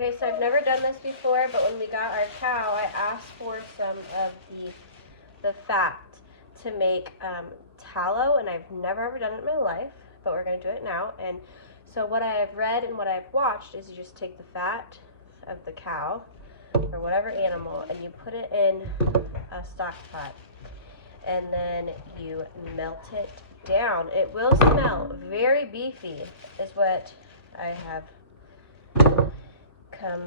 Okay, so I've never done this before, but when we got our cow, I asked for some of the fat to make tallow, and I've never ever done it in my life, but we're gonna do it now. And so what I have read and what I've watched is you just take the fat of the cow or whatever animal and you put it in a stock pot, and then you melt it down. It will smell very beefy, is what I have come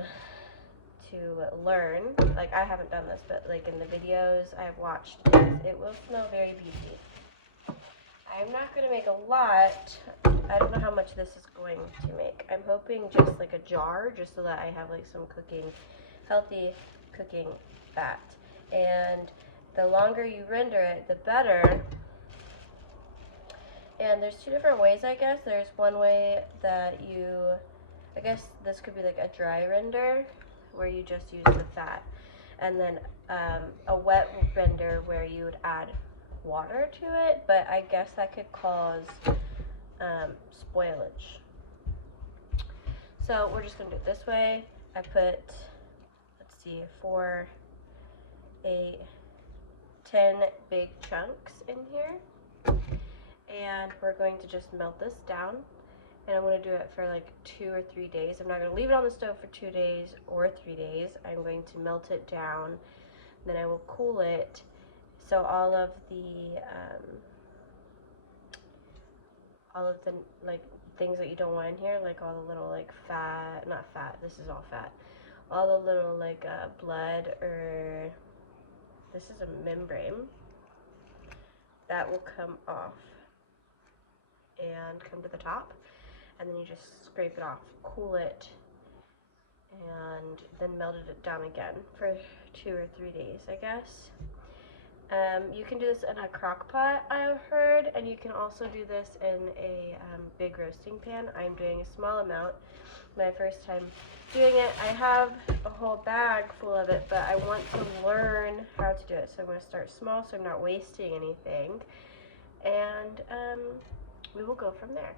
to learn. Like, I haven't done this, but like in the videos I've watched, it will smell very beefy. I'm not going to make a lot. I don't know how much this is going to make. I'm hoping just like a jar, just so that I have like some healthy cooking fat. And the longer you render it, the better. And there's two different ways, I guess. There's one way that I guess this could be like a dry render, where you just use the fat. And then a wet render where you would add water to it, but I guess that could cause spoilage. So we're just gonna do it this way. I put, let's see, 4, 8, 10 big chunks in here. And we're going to just melt this down. And I'm going to do it for like 2 or 3 days. I'm not going to leave it on the stove for 2 days or 3 days. I'm going to melt it down. Then I will cool it. So all of the like things that you don't want in here, like all the little like fat, not fat, this is all fat. All the little like blood, or this is a membrane, that will come off and come to the top. And then you just scrape it off, cool it, and then melted it down again for 2 or 3 days, I guess. You can do this in a crock pot, I've heard, and you can also do this in a big roasting pan. I'm doing a small amount, my first time doing it. I have a whole bag full of it, but I want to learn how to do it. So I'm going to start small so I'm not wasting anything, and we will go from there.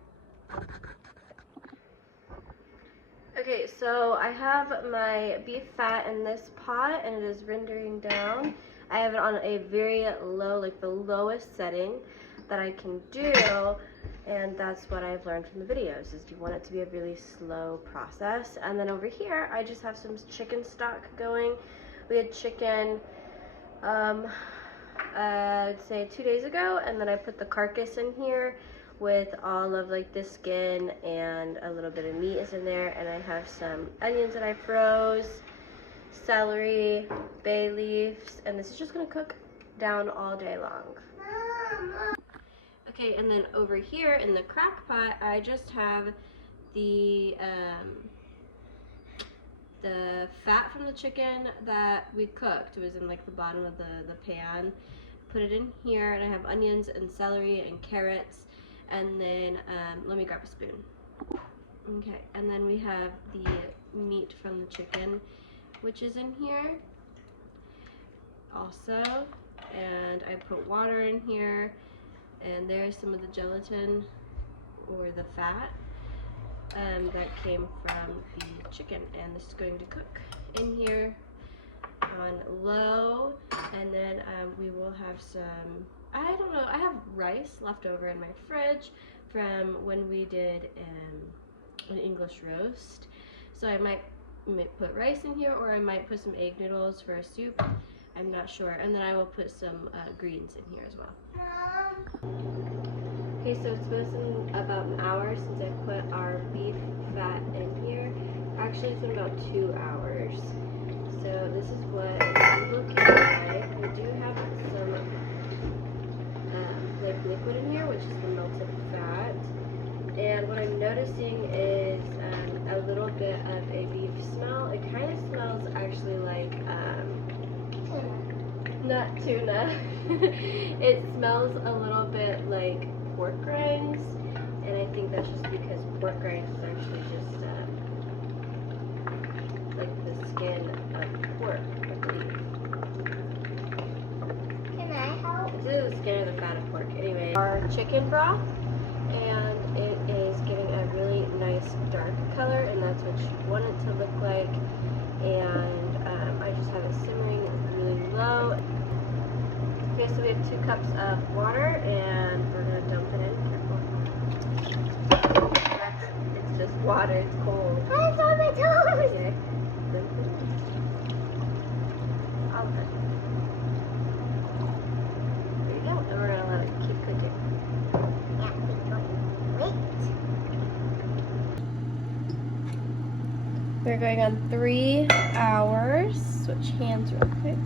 Okay, so I have my beef fat in this pot and it is rendering down. I have it on a very low, like the lowest setting that I can do, and that's what I've learned from the videos, is you want it to be a really slow process. And then over here I just have some chicken stock going. We had chicken I'd say 2 days ago, and then I put the carcass in here with all of like the skin, and a little bit of meat is in there, and I have some onions that I froze, celery, bay leaves, and this is just gonna cook down all day long. Okay, and then over here in the crock pot, I just have the fat from the chicken that we cooked. It was in like the bottom of the pan. Put it in here, and I have onions and celery and carrots. And then, let me grab a spoon. Okay, and then we have the meat from the chicken, which is in here also. And I put water in here, and there's some of the gelatin, or the fat, that came from the chicken. And this is going to cook in here on low, and then we will have some, I don't know, I have rice left over in my fridge from when we did an English roast. So I might put rice in here, or I might put some egg noodles for a soup. I'm not sure. And then I will put some greens in here as well. Okay, so it's been about an hour since I put our beef fat in here. Actually, it's been about 2 hours. So this is what it's looking like. We do have some like liquid in here, which is the melted fat. And what I'm noticing is a little bit of a beef smell. It kind of smells actually like not tuna. It smells a little bit like pork rinds, and I think that's just because pork rinds is actually just like the skin of pork, I believe. Can I help? This is the skin of the fat of pork. Anyway, our chicken broth, and it is giving a really nice dark color, and that's what you want it to look like. 2 cups of water and we're going to dump it in. Careful. It's just water, it's cold. It's on my toes! Okay. All of it. There you go. And we're going to let it keep cooking. Yeah, keep going. Wait. We're going on 3 hours. Switch hands real quick.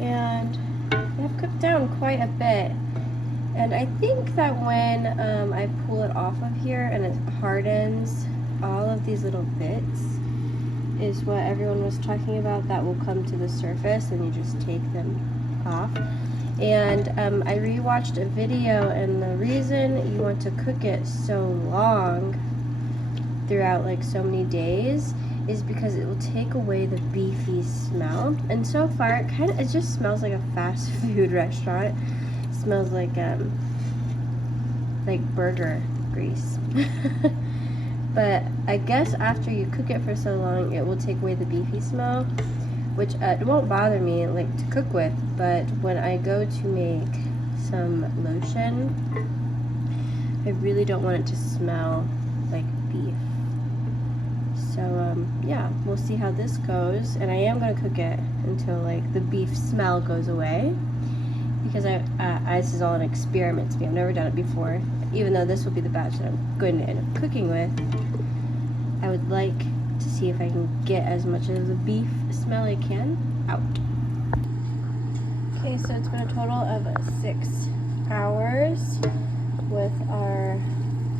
And they have cooked down quite a bit. And I think that when I pull it off of here and it hardens, all of these little bits is what everyone was talking about that will come to the surface and you just take them off. And I rewatched a video, and the reason you want to cook it so long throughout like so many days is because it will take away the beefy smell. And so far it just smells like a fast food restaurant. It smells like burger grease. But I guess after you cook it for so long, it will take away the beefy smell, which it won't bother me like to cook with, but when I go to make some lotion, I really don't want it to smell like beef. So yeah, we'll see how this goes, and I am going to cook it until like the beef smell goes away, because this is all an experiment to me. I've never done it before. Even though this will be the batch that I'm going to end up cooking with, I would like to see if I can get as much of the beef smell I can out. Okay, so it's been a total of 6 hours with our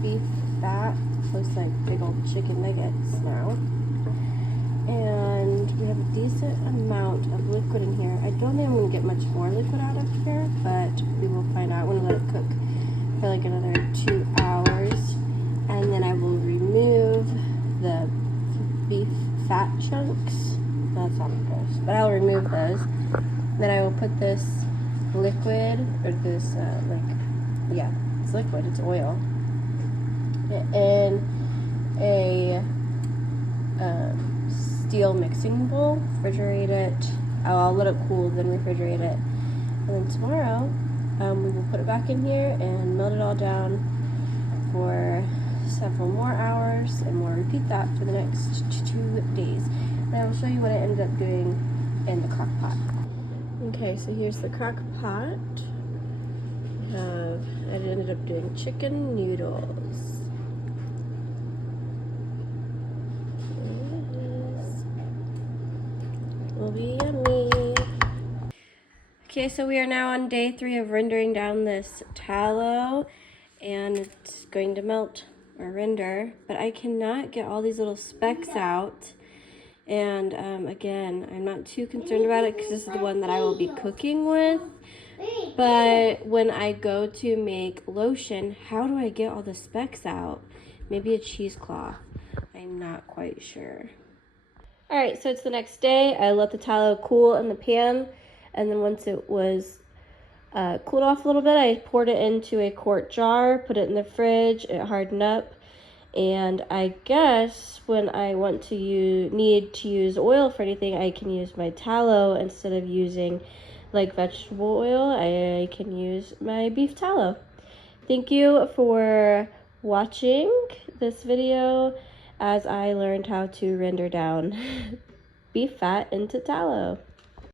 beef fat. Looks like big old chicken nuggets now. And we have a decent amount of liquid in here. I don't think I'm going to get much more liquid out of here, but we will find out. I'm going to let it cook for like another 2 hours, and then I will remove the beef fat chunks. That sounds gross, but I'll remove those. Then I will put this liquid, or this it's liquid, it's oil, in a steel mixing bowl, refrigerate it. I'll let it cool, then refrigerate it, and then tomorrow we will put it back in here and melt it all down for several more hours, and we'll repeat that for the next 2 days. And I will show you what I ended up doing in the crock pot. Okay, so here's the crock pot. I ended up doing chicken noodles. Will be yummy. Okay, so we are now on day 3 of rendering down this tallow, and it's going to melt or render, but I cannot get all these little specks out. And again, I'm not too concerned about it because this is the one that I will be cooking with. But when I go to make lotion, how do I get all the specks out? Maybe a cheesecloth. I'm not quite sure. Alright, so it's the next day. I let the tallow cool in the pan, and then once it was cooled off a little bit, I poured it into a quart jar, put it in the fridge, it hardened up, and I guess when I want to need to use oil for anything, I can use my tallow instead of using like vegetable oil. I can use my beef tallow. Thank you for watching this video as I learned how to render down beef fat into tallow.